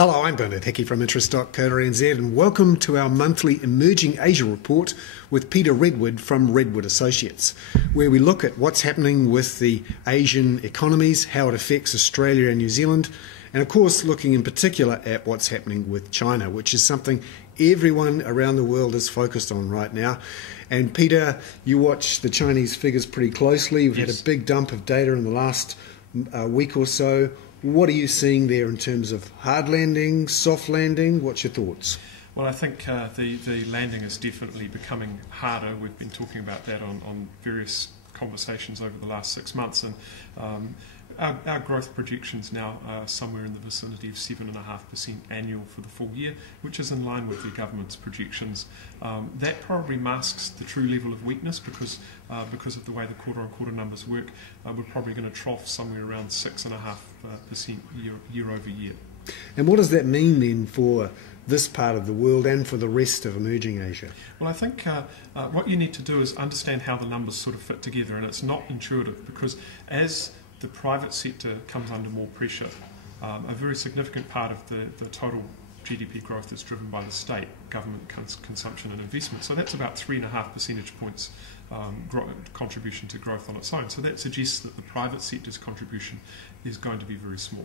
Hello, I'm Hickey from Interest.co.nz and welcome to our monthly Emerging Asia report with Peter Redward from Redward Associates, where we look at what's happening with the Asian economies, how it affects Australia and New Zealand, and of course looking in particular at what's happening with China, which is something everyone around the world is focused on right now. And Peter, you watch the Chinese figures pretty closely. We've had a big dump of data in the last week or so. What are you seeing there in terms of hard landing, soft landing? What's your thoughts? Well, I think the landing is definitely becoming harder. We've been talking about that on various conversations over the last 6 months, and our growth projections now are somewhere in the vicinity of 7.5% annual for the full year, which is in line with the government's projections. That probably masks the true level of weakness because of the way the quarter-on-quarter numbers work. We're probably going to trough somewhere around 6.5% year over year. And what does that mean then for this part of the world and for the rest of emerging Asia? Well, I think what you need to do is understand how the numbers sort of fit together, and it's not intuitive because as the private sector comes under more pressure, a very significant part of the total GDP growth is driven by the state, government consumption and investment. So that's about 3.5 percentage points contribution to growth on its own. So that suggests that the private sector's contribution is going to be very small.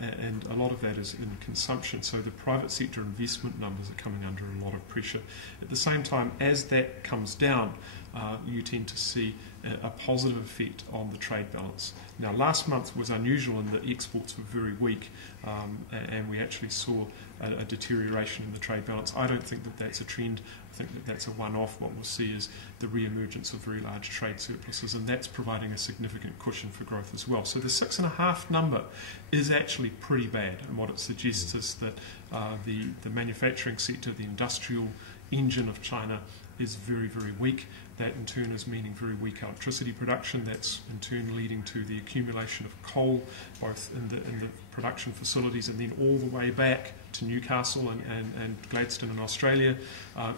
And a lot of that is in consumption. So the private sector investment numbers are coming under a lot of pressure. At the same time, as that comes down, you tend to see a positive effect on the trade balance. Now, last month was unusual in that exports were very weak, and we actually saw a deterioration in the trade balance. I don't think that that's a trend. I think that that's a one-off. What we'll see is the re-emergence of very large trade surpluses, and that's providing a significant cushion for growth as well. So the 6.5 number is actually pretty bad, and what it suggests is that the manufacturing sector, the industrial engine of China, is very, very weak. That in turn is meaning very weak electricity production. That's in turn leading to the accumulation of coal, both in the production facilities and then all the way back to Newcastle and Gladstone in Australia.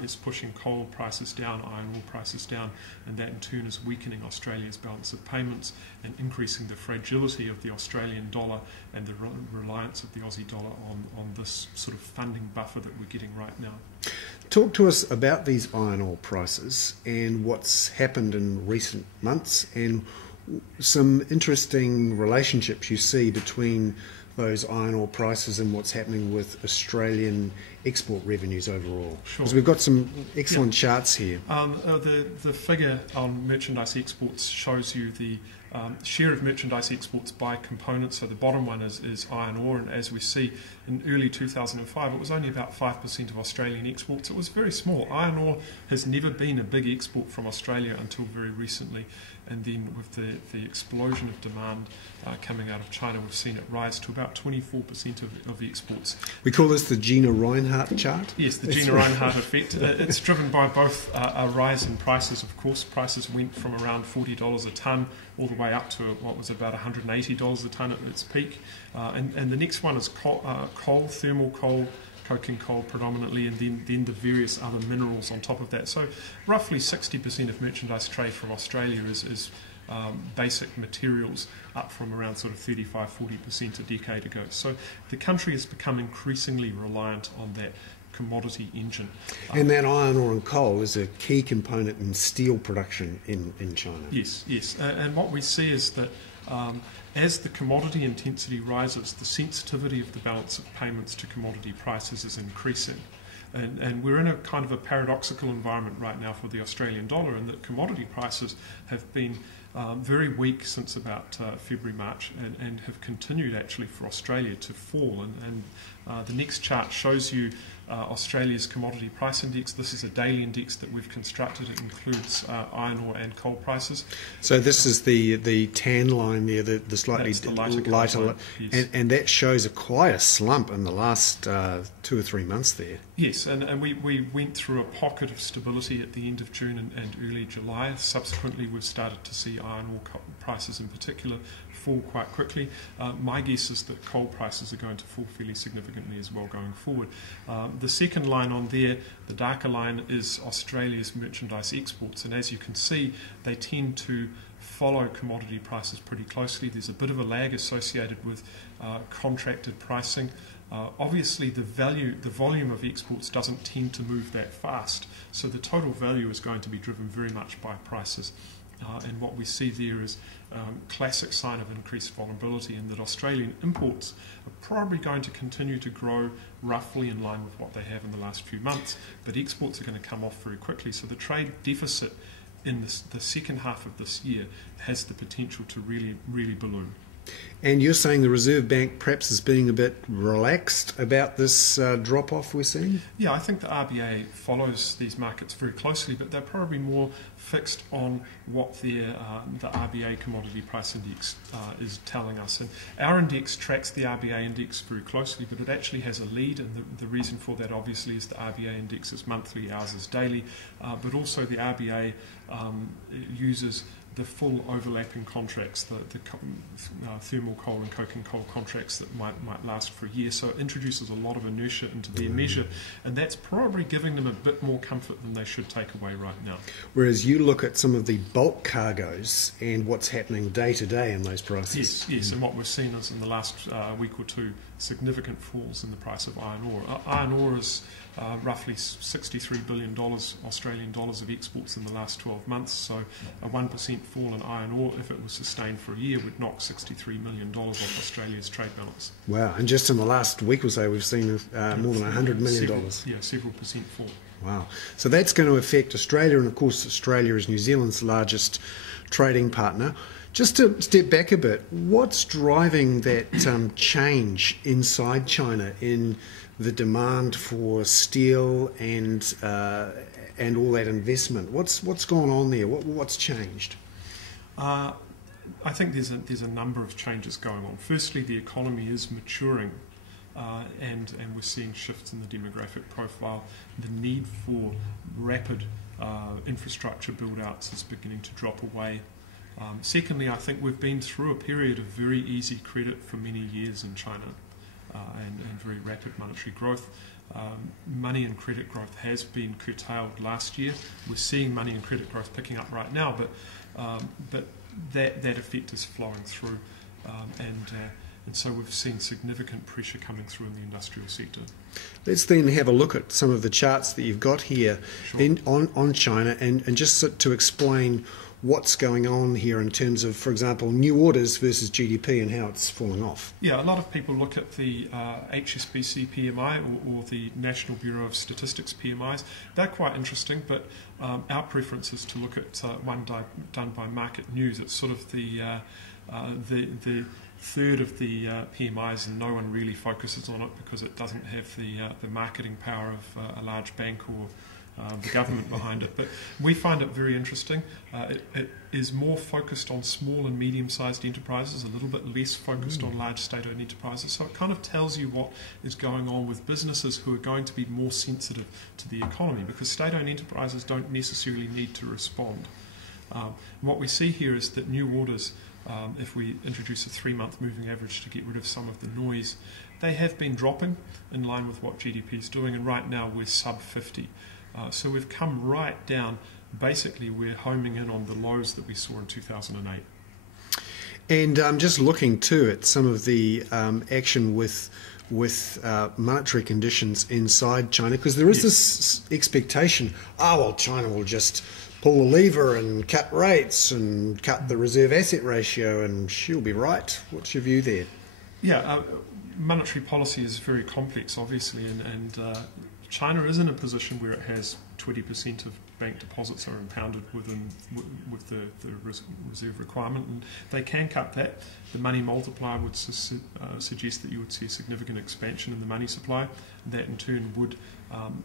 It's pushing coal prices down, iron ore prices down, and that in turn is weakening Australia's balance of payments and increasing the fragility of the Australian dollar and the reliance of the Aussie dollar on this sort of funding buffer that we're getting right now. Talk to us about these iron ore prices and what's happened in recent months and some interesting relationships you see between those iron ore prices and what's happening with Australian export revenues overall. Sure. Because we've got some excellent charts here. The figure on merchandise exports shows you the share of merchandise exports by components. So the bottom one is iron ore, and as we see in early 2005 it was only about 5% of Australian exports. It was very small. Iron ore has never been a big export from Australia until very recently, and then with the explosion of demand coming out of China, we've seen it rise to about 24% of the exports. We call this the Gina Reinhardt chart? Yes, the Gina Reinhardt effect. It's driven by both a rise in prices, of course. Prices went from around $40 a tonne all the way up to what was about $180 a tonne at its peak. And the next one is coal, thermal coal, coking coal predominantly, and then the various other minerals on top of that. So roughly 60% of merchandise trade from Australia is basic materials, up from around sort of 35–40% a decade ago. So the country has become increasingly reliant on that commodity engine. And that iron ore and coal is a key component in steel production in China. Yes. And what we see is that as the commodity intensity rises, the sensitivity of the balance of payments to commodity prices is increasing. And we're in a kind of a paradoxical environment right now for the Australian dollar, in that commodity prices have been very weak since about February, March, and have continued actually for Australia to fall. And the next chart shows you Australia's commodity price index. This is a daily index that we've constructed. It includes iron ore and coal prices. So this is the tan line there, the slightly lighter yes. and that shows quite a slump in the last 2 or 3 months there. Yes, and we went through a pocket of stability at the end of June and early July. Subsequently, we've started to see iron ore prices in particular fall quite quickly. My guess is that coal prices are going to fall fairly significantly as well going forward. The second line on there, the darker line, is Australia's merchandise exports, and as you can see, they tend to follow commodity prices pretty closely. There's a bit of a lag associated with contracted pricing. Obviously, the volume of exports doesn't tend to move that fast, so the total value is going to be driven very much by prices. And what we see there is classic sign of increased vulnerability, in that Australian imports are probably going to continue to grow roughly in line with what they have in the last few months, but exports are going to come off very quickly. So the trade deficit in the second half of this year has the potential to really, really balloon. And you're saying the Reserve Bank perhaps is being a bit relaxed about this drop-off we're seeing? Yeah, I think the RBA follows these markets very closely, but they're probably more fixed on what the RBA Commodity Price Index is telling us. And our index tracks the RBA index very closely, but it actually has a lead, and the reason for that obviously is the RBA index is monthly, ours is daily, but also the RBA uses the full overlapping contracts, the thermal coal and coking coal contracts that might last for a year. So it introduces a lot of inertia into their measure, and that's probably giving them a bit more comfort than they should take away right now. Whereas you look at some of the bulk cargoes and what's happening day to day in those prices. Yes, and what we've seen is in the last week or two, significant falls in the price of iron ore. Iron ore is roughly $63 billion Australian dollars of exports in the last 12 months, so a 1% fall in iron ore, if it was sustained for a year, would knock $63 million off Australia's trade balance. Wow, and just in the last week or so we've seen more than $100 million. Several percent fall. Wow. So that's going to affect Australia, and of course Australia is New Zealand's largest trading partner. Just to step back a bit, what's driving that change inside China in the demand for steel and all that investment? What's gone on there? What's changed? I think there's a number of changes going on. Firstly, the economy is maturing, and we're seeing shifts in the demographic profile. The need for rapid infrastructure build-outs is beginning to drop away. Secondly, I think we've been through a period of very easy credit for many years in China, and very rapid monetary growth. Money and credit growth has been curtailed last year. We're seeing money and credit growth picking up right now, but that effect is flowing through, and so we've seen significant pressure coming through in the industrial sector. Let's then have a look at some of the charts that you've got here. Sure. on China, and just to explain what's going on here in terms of, for example, new orders versus GDP and how it's falling off. Yeah, a lot of people look at the HSBC PMI or the National Bureau of Statistics PMIs. They're quite interesting, but our preference is to look at one done by Market News. It's sort of the third of the PMIs, and no one really focuses on it because it doesn't have the marketing power of a large bank or the government behind it. But we find it very interesting. It is more focused on small and medium-sized enterprises, a little bit less focused on large state-owned enterprises. So it kind of tells you what is going on with businesses who are going to be more sensitive to the economy, because state-owned enterprises don't necessarily need to respond. What we see here is that new orders, if we introduce a 3-month moving average to get rid of some of the noise, they have been dropping in line with what GDP is doing, and right now we're sub 50. So we've come right down. Basically, we're homing in on the lows that we saw in 2008. And just looking too at some of the action with monetary conditions inside China, because there is this expectation, China will just pull the lever and cut rates and cut the reserve asset ratio and she'll be right. What's your view there? Yeah, monetary policy is very complex, obviously, and China is in a position where it has 20% of bank deposits are impounded with the reserve requirement, and they can cut that. The money multiplier would suggest that you would see a significant expansion in the money supply. That in turn would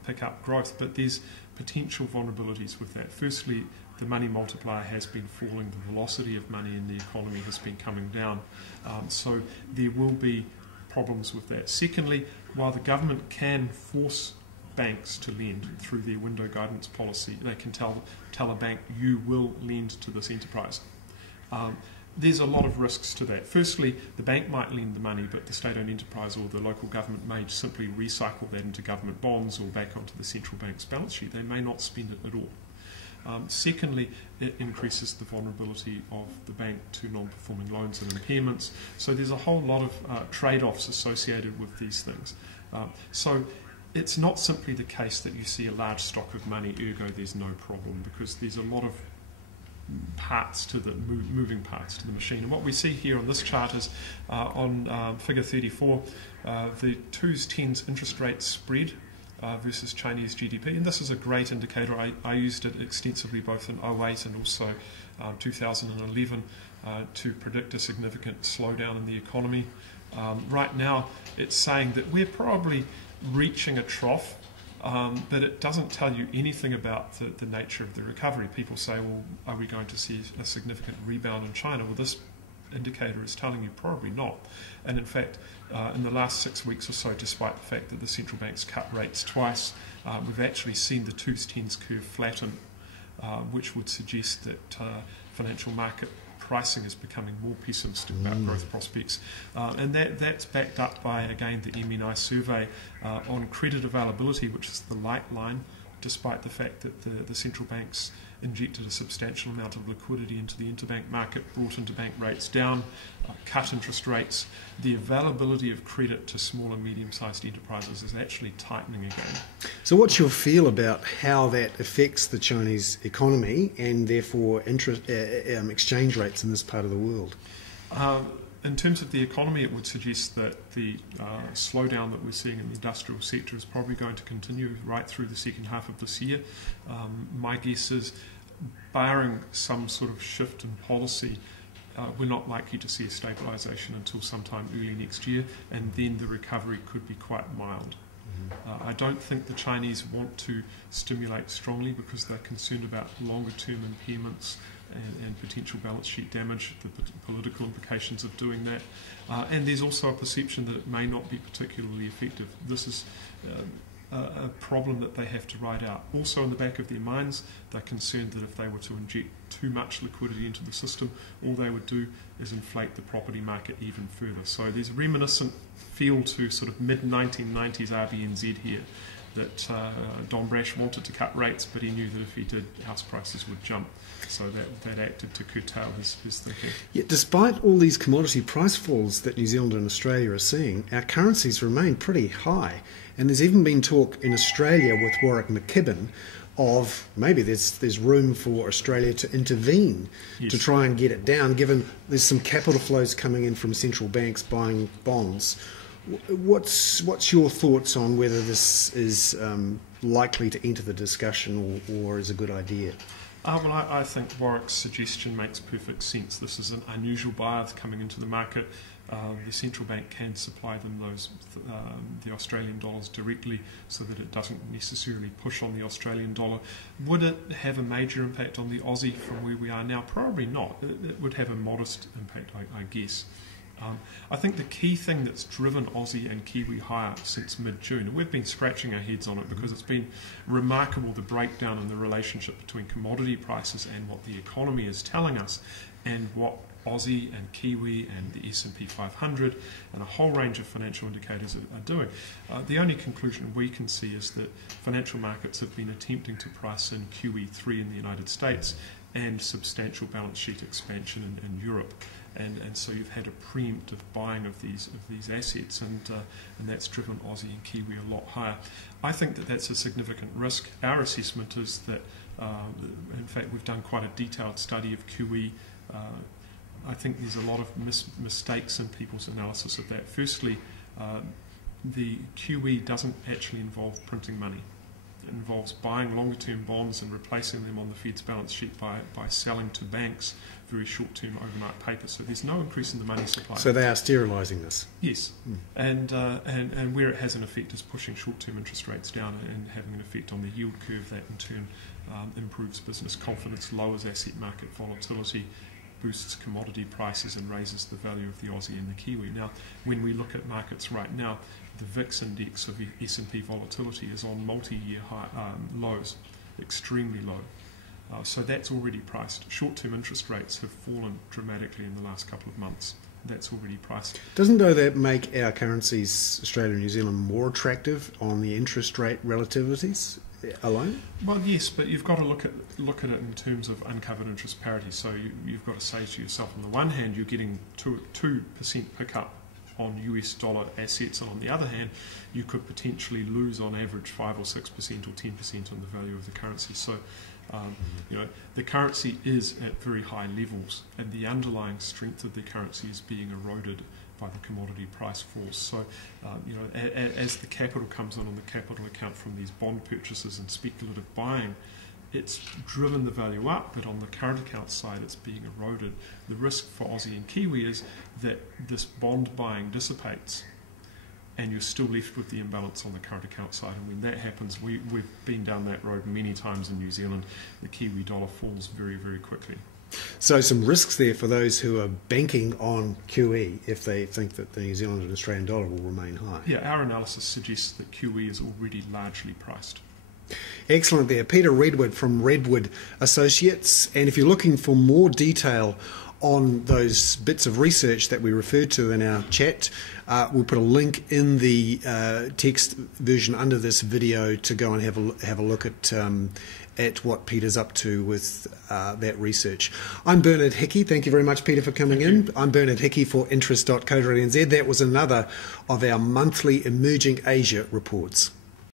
pick up growth, but there's potential vulnerabilities with that. Firstly, the money multiplier has been falling, the velocity of money in the economy has been coming down, so there will be problems with that. Secondly, while the government can force banks to lend through their window guidance policy, they can tell a bank, you will lend to this enterprise. There's a lot of risks to that. Firstly, the bank might lend the money, but the state-owned enterprise or the local government may simply recycle that into government bonds or back onto the central bank's balance sheet. They may not spend it at all. Secondly, it increases the vulnerability of the bank to non-performing loans and impairments. So there's a whole lot of trade-offs associated with these things. So it's not simply the case that you see a large stock of money, ergo there's no problem, because there's a lot of parts to the moving parts to the machine. And what we see here on this chart is on figure 34, the 2s, 10s interest rate spread versus Chinese GDP. And this is a great indicator. I used it extensively both in 08 and also 2011 to predict a significant slowdown in the economy. Right now, it's saying that we're probably reaching a trough, but it doesn't tell you anything about the nature of the recovery. People say, well, are we going to see a significant rebound in China? Well, this indicator is telling you probably not. And in fact, in the last 6 weeks or so, despite the fact that the central bank's cut rates twice, we've actually seen the 2s, 10s curve flatten, which would suggest that financial market pricing is becoming more pessimistic about growth prospects. And that's backed up by, again, the MNI survey on credit availability, which is the light line, despite the fact that the central banks injected a substantial amount of liquidity into the interbank market, brought interbank rates down, cut interest rates. The availability of credit to small and medium-sized enterprises is actually tightening again. So what's your feel about how that affects the Chinese economy and therefore exchange rates in this part of the world? In terms of the economy, it would suggest that the slowdown that we're seeing in the industrial sector is probably going to continue right through the second half of this year. My guess is, barring some sort of shift in policy, we're not likely to see a stabilisation until sometime early next year, and then the recovery could be quite mild. I don't think the Chinese want to stimulate strongly because they're concerned about longer-term impairments and potential balance sheet damage, the political implications of doing that. And there's also a perception that it may not be particularly effective. This is a problem that they have to ride out. Also in the back of their minds, they're concerned that if they were to inject too much liquidity into the system, all they would do is inflate the property market even further. So there's a reminiscent feel to sort of mid-1990s RBNZ here, that Don Brash wanted to cut rates, but he knew that if he did, house prices would jump. So that acted to curtail his thinking. Yet despite all these commodity price falls that New Zealand and Australia are seeing, our currencies remain pretty high. And there's even been talk in Australia with Warwick McKibben of maybe there's room for Australia to intervene to try and get it down, given there's some capital flows coming in from central banks buying bonds. What's your thoughts on whether this is likely to enter the discussion or is a good idea? Well, I think Warwick's suggestion makes perfect sense. This is an unusual buyer coming into the market. The central bank can supply them the Australian dollars directly so that it doesn't necessarily push on the Australian dollar. Would it have a major impact on the Aussie from where we are now? Probably not. It would have a modest impact, I guess. I think the key thing that's driven Aussie and Kiwi higher since mid-June, and we've been scratching our heads on it because it's been remarkable, the breakdown in the relationship between commodity prices and what the economy is telling us, and what Aussie and Kiwi and the S&P 500 and a whole range of financial indicators are doing. The only conclusion we can see is that financial markets have been attempting to price in QE3 in the United States and substantial balance sheet expansion in Europe. And so you've had a preemptive buying of these assets, and that's driven Aussie and Kiwi a lot higher. I think that that's a significant risk. Our assessment is that, in fact, we've done quite a detailed study of QE. I think there's a lot of mistakes in people's analysis of that. Firstly, the QE doesn't actually involve printing money. It involves buying longer-term bonds and replacing them on the Fed's balance sheet by selling to banks very short-term overnight paper. So there's no increase in the money supply. So they are sterilising this? Yes. And where it has an effect is pushing short-term interest rates down and having an effect on the yield curve that in turn improves business confidence, lowers asset market volatility, boosts commodity prices and raises the value of the Aussie and the Kiwi. Now, when we look at markets right now, the VIX index of S&P volatility is on multi-year lows, extremely low. So that's already priced. Short-term interest rates have fallen dramatically in the last couple of months. That's already priced. Doesn't though that make our currencies, Australia and New Zealand, more attractive on the interest rate relativities? alone? Well, yes, but you've got to look at it in terms of uncovered interest parity. So you've got to say to yourself, on the one hand, you're getting 2% pickup on US dollar assets, and on the other hand, you could potentially lose on average 5 or 6% or 10% on the value of the currency. So, the currency is at very high levels, and the underlying strength of the currency is being eroded by the commodity price falls. So, as the capital comes on the capital account from these bond purchases and speculative buying, it's driven the value up, but on the current account side it's being eroded. The risk for Aussie and Kiwi is that this bond buying dissipates and you're still left with the imbalance on the current account side, and when that happens, we've been down that road many times in New Zealand. The Kiwi dollar falls very, very quickly. So some risks there for those who are banking on QE if they think that the New Zealand and Australian dollar will remain high. Yeah, our analysis suggests that QE is already largely priced. Excellent there. Peter Redward from Redward Associates. And if you're looking for more detail on those bits of research that we referred to in our chat, we'll put a link in the text version under this video to go and have a look at what Peter's up to with that research. I'm Bernard Hickey. Thank you very much, Peter, for coming in. I'm Bernard Hickey for interest.co.nz. That was another of our monthly Emerging Asia reports.